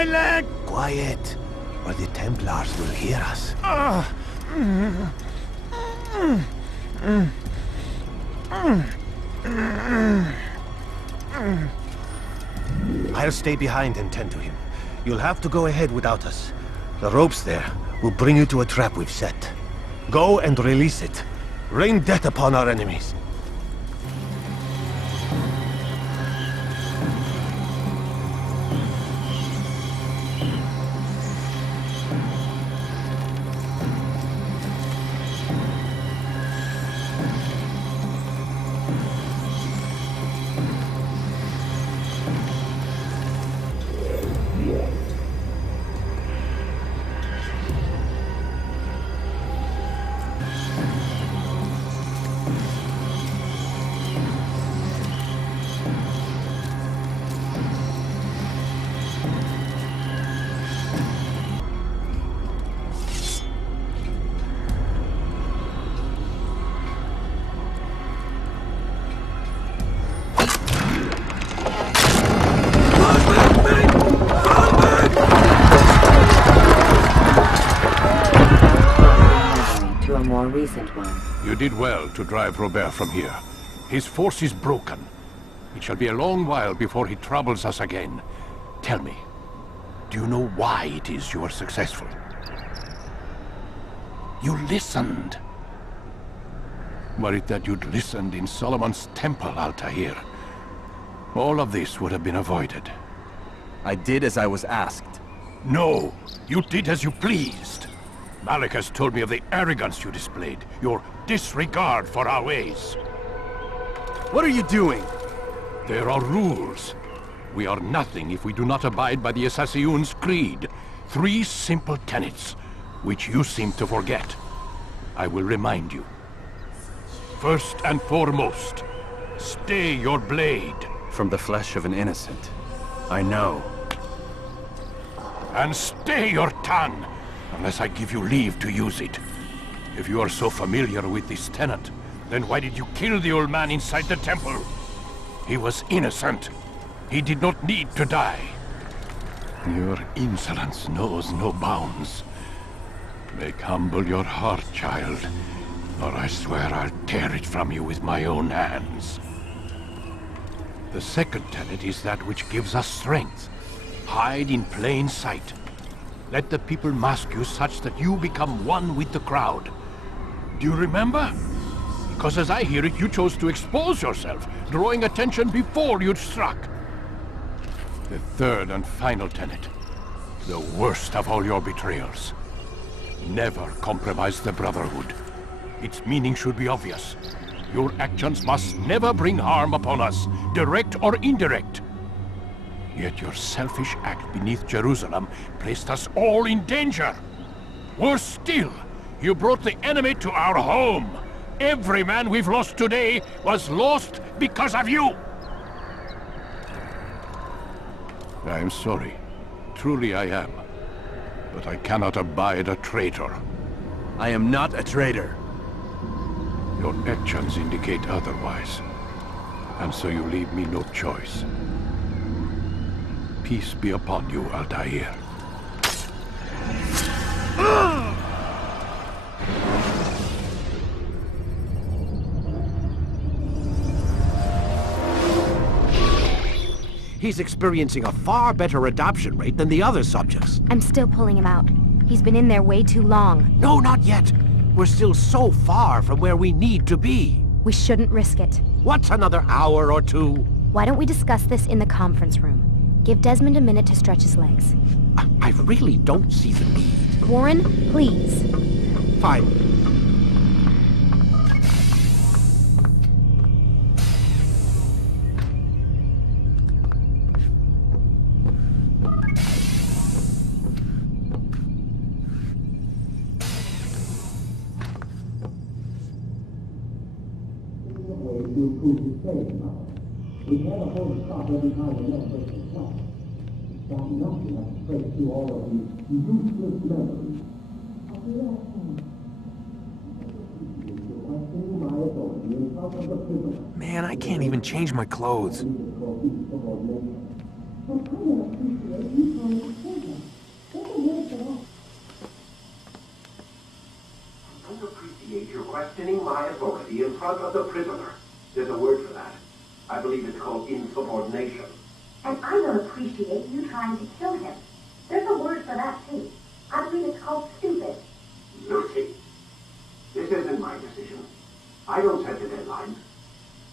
my leg! Quiet, or the Templars will hear us. I'll stay behind and tend to him. You'll have to go ahead without us. The ropes there will bring you to a trap we've set. Go and release it. Rain death upon our enemies. Recent one. You did well to drive Robert from here. His force is broken. It shall be a long while before he troubles us again. Tell me, do you know why it is you are successful? You listened. Were it that you'd listened in Solomon's temple, Altair, all of this would have been avoided. I did as I was asked. No, you did as you pleased. Malik has told me of the arrogance you displayed, your disregard for our ways. What are you doing? There are rules. We are nothing if we do not abide by the Assassin's creed. 3 simple tenets, which you seem to forget. I will remind you. First and foremost, stay your blade. From the flesh of an innocent. I know. And stay your tongue, unless I give you leave to use it. If you are so familiar with this tenet, then why did you kill the old man inside the temple? He was innocent. He did not need to die. Your insolence knows no bounds. Make humble your heart, child, or I swear I'll tear it from you with my own hands. The second tenet is that which gives us strength. Hide in plain sight. Let the people mask you such that you become one with the crowd. Do you remember? Because as I hear it, you chose to expose yourself, drawing attention before you'd struck. The third and final tenet, the worst of all your betrayals. Never compromise the Brotherhood. Its meaning should be obvious. Your actions must never bring harm upon us, direct or indirect. Yet your selfish act beneath Jerusalem placed us all in danger. Worse still, you brought the enemy to our home. Every man we've lost today was lost because of you. I am sorry. Truly I am. But I cannot abide a traitor. I am not a traitor. Your actions indicate otherwise. And so you leave me no choice. Peace be upon you, Altair. He's experiencing a far better adoption rate than the other subjects. I'm still pulling him out. He's been in there way too long. No, not yet. We're still so far from where we need to be. We shouldn't risk it. What's another hour or two? Why don't we discuss this in the conference room? Give Desmond a minute to stretch his legs. I really don't see the need. Warren, please. Fine. We can't afford to stop every time we know breaks the flat. It's not enough to have to trace through all of these useless memories. Man, I can't even change my clothes. And I don't appreciate you trying to kill him. There's a word for that. I don't appreciate your questioning my authority in front of the prisoner. There's a word for that. I believe it's called insubordination. And I don't appreciate you trying to kill him. There's a word for that, too. I believe it's called stupid. Lucy, this isn't my decision. I don't set the deadlines.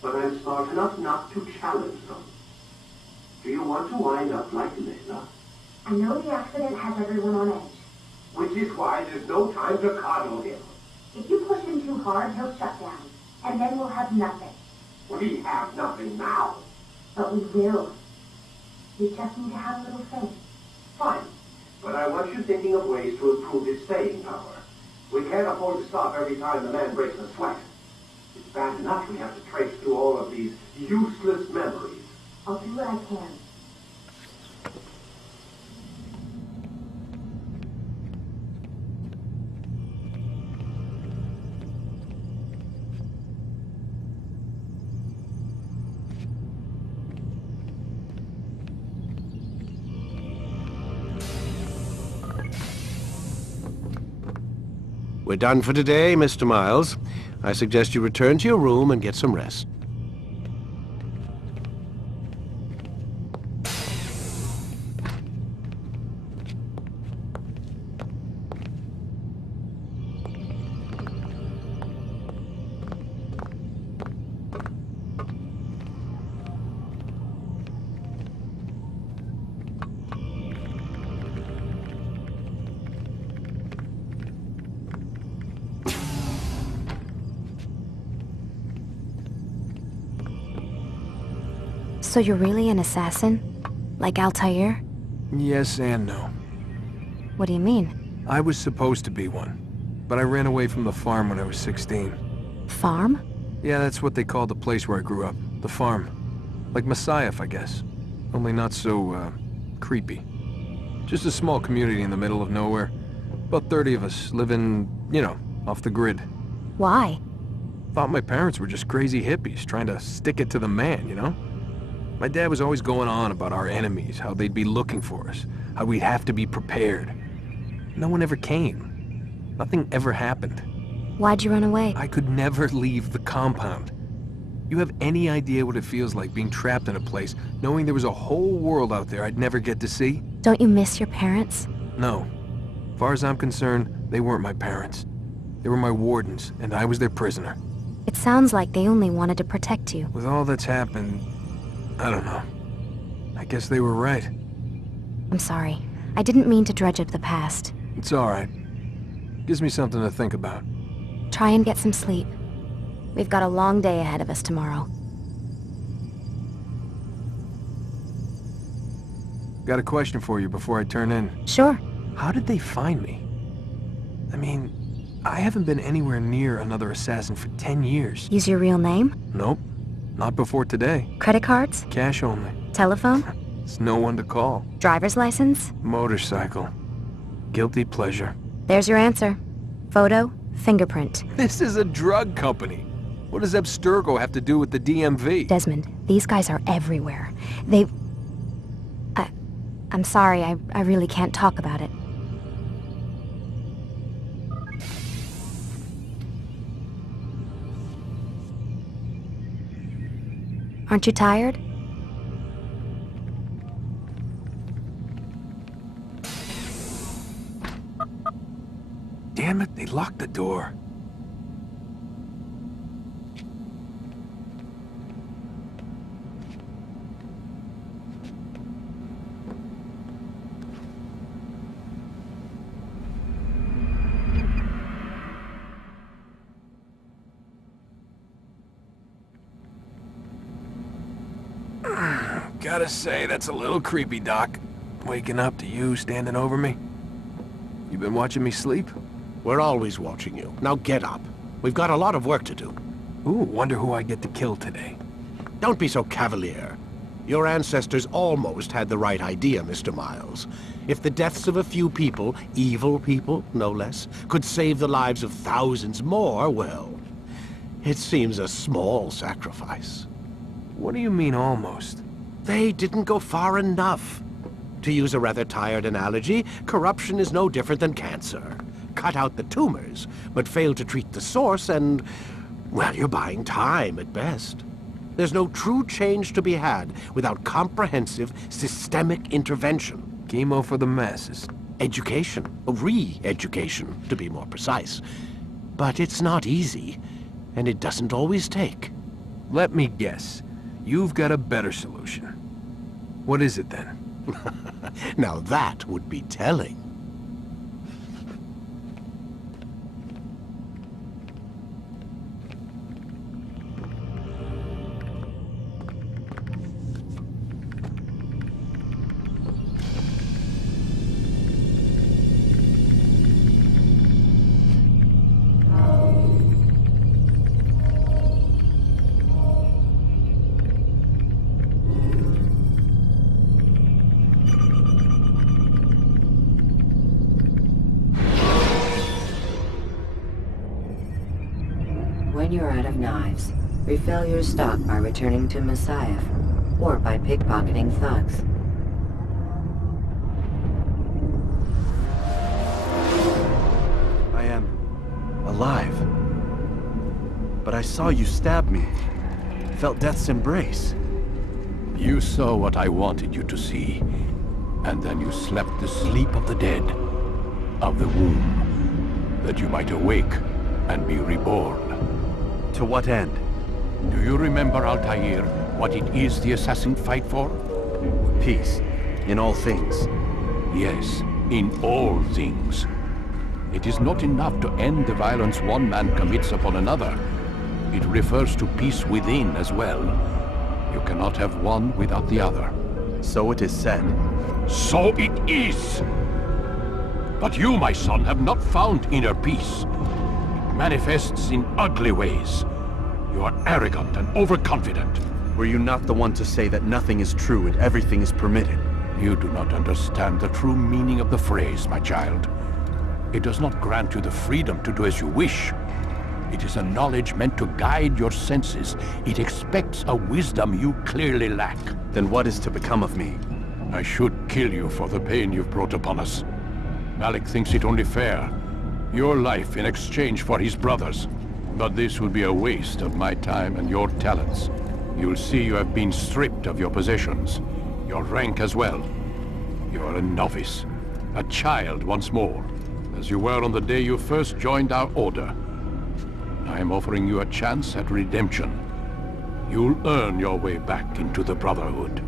But I'm smart enough not to challenge them. Do you want to wind up like Lisa? I know the accident has everyone on edge. Which is why there's no time to coddle him. If you push him too hard, he'll shut down. And then we'll have nothing. We have nothing now. But we will. We just need to have a little faith. Fine. But I want you thinking of ways to improve his staying power. We can't afford to stop every time the man breaks a sweat. It's bad enough we have to trace through all of these useless memories. I'll do what I can. We're done for today, Mr. Miles. I suggest you return to your room and get some rest. So you're really an assassin? Like Altair? Yes and no. What do you mean? I was supposed to be one, but I ran away from the farm when I was 16. Farm? Yeah, that's what they called the place where I grew up. The farm. Like Messiah, I guess. Only not so, creepy. Just a small community in the middle of nowhere. About 30 of us, living, you know, off the grid. Why? Thought my parents were just crazy hippies, trying to stick it to the man, you know? My dad was always going on about our enemies, how they'd be looking for us, how we'd have to be prepared. No one ever came. Nothing ever happened. Why'd you run away? I could never leave the compound. You have any idea what it feels like being trapped in a place, knowing there was a whole world out there I'd never get to see? Don't you miss your parents? No. As far as I'm concerned, they weren't my parents. They were my wardens, and I was their prisoner. It sounds like they only wanted to protect you. With all that's happened, I don't know. I guess they were right. I'm sorry. I didn't mean to dredge up the past. It's all right. Gives me something to think about. Try and get some sleep. We've got a long day ahead of us tomorrow. Got a question for you before I turn in. Sure. How did they find me? I mean, I haven't been anywhere near another assassin for 10 years. Use your real name? Nope. Not before today. Credit cards? Cash only. Telephone? There's no one to call. Driver's license? Motorcycle. Guilty pleasure. There's your answer. Photo, fingerprint. This is a drug company. What does Abstergo have to do with the DMV? Desmond, these guys are everywhere. I'm sorry, I really can't talk about it. Aren't you tired? Damn it, they locked the door. Gotta say, that's a little creepy, Doc. Waking up to you standing over me. You been watching me sleep? We're always watching you. Now get up. We've got a lot of work to do. Ooh, wonder who I get to kill today. Don't be so cavalier. Your ancestors almost had the right idea, Mr. Miles. If the deaths of a few people, evil people, no less, could save the lives of thousands more, well, it seems a small sacrifice. What do you mean, almost? They didn't go far enough. To use a rather tired analogy, corruption is no different than cancer. Cut out the tumors, but fail to treat the source and, well, you're buying time at best. There's no true change to be had without comprehensive, systemic intervention. Chemo for the masses. Education, re-education, to be more precise. But it's not easy, and it doesn't always take. Let me guess. You've got a better solution. What is it then? Now that would be telling. When you're out of knives, refill your stock by returning to Messiah, or by pickpocketing thugs. I am alive. But I saw you stab me. Felt death's embrace. You saw what I wanted you to see, and then you slept the sleep of the dead, of the womb, that you might awake and be reborn. To what end? Do you remember, Altair, what it is the assassin fight for? Peace. In all things. Yes, in all things. It is not enough to end the violence one man commits upon another. It refers to peace within as well. You cannot have one without the other. So it is said. So it is! But you, my son, have not found inner peace. It manifests in ugly ways. You are arrogant and overconfident. Were you not the one to say that nothing is true and everything is permitted? You do not understand the true meaning of the phrase, my child. It does not grant you the freedom to do as you wish. It is a knowledge meant to guide your senses. It expects a wisdom you clearly lack. Then what is to become of me? I should kill you for the pain you've brought upon us. Malik thinks it only fair. Your life in exchange for his brother's. But this would be a waste of my time and your talents. You'll see you have been stripped of your possessions. Your rank as well. You are a novice. A child once more. As you were on the day you first joined our order. I am offering you a chance at redemption. You'll earn your way back into the Brotherhood.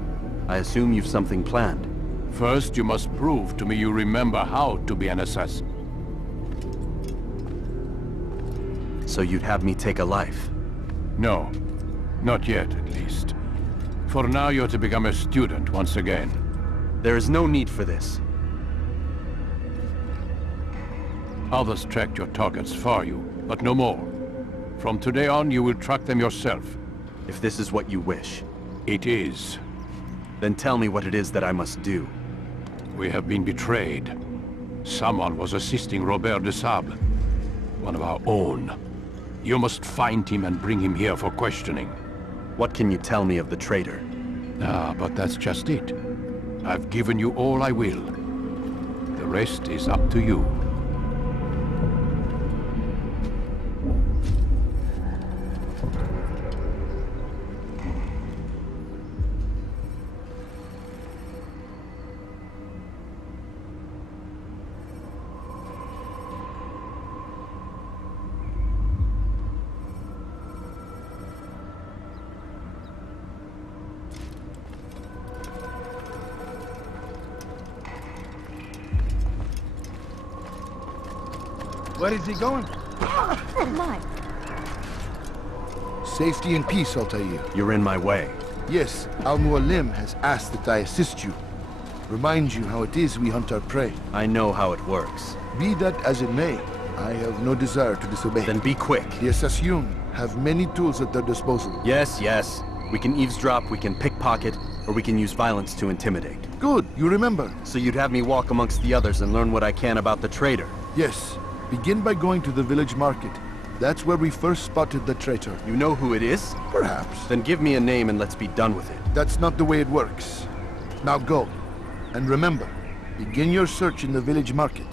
I assume you've something planned. First, you must prove to me you remember how to be an assassin. So you'd have me take a life? No. Not yet, at least. For now, you're to become a student once again. There is no need for this. Others tracked your targets for you, but no more. From today on, you will track them yourself. If this is what you wish. It is. Then tell me what it is that I must do. We have been betrayed. Someone was assisting Robert de Sable, one of our own. You must find him and bring him here for questioning. What can you tell me of the traitor? Ah, but that's just it. I've given you all I will. The rest is up to you. Where is he going? My. Safety and peace, Altair. You're in my way. Yes, Al-Mualim has asked that I assist you. Remind you how it is we hunt our prey. I know how it works. Be that as it may, I have no desire to disobey. Then be quick. The Assassin have many tools at their disposal. Yes, yes. We can eavesdrop, we can pickpocket, or we can use violence to intimidate. Good, you remember. So you'd have me walk amongst the others and learn what I can about the traitor? Yes. Begin by going to the village market. That's where we first spotted the traitor. You know who it is? Perhaps. Then give me a name and let's be done with it. That's not the way it works. Now go. And remember, begin your search in the village market.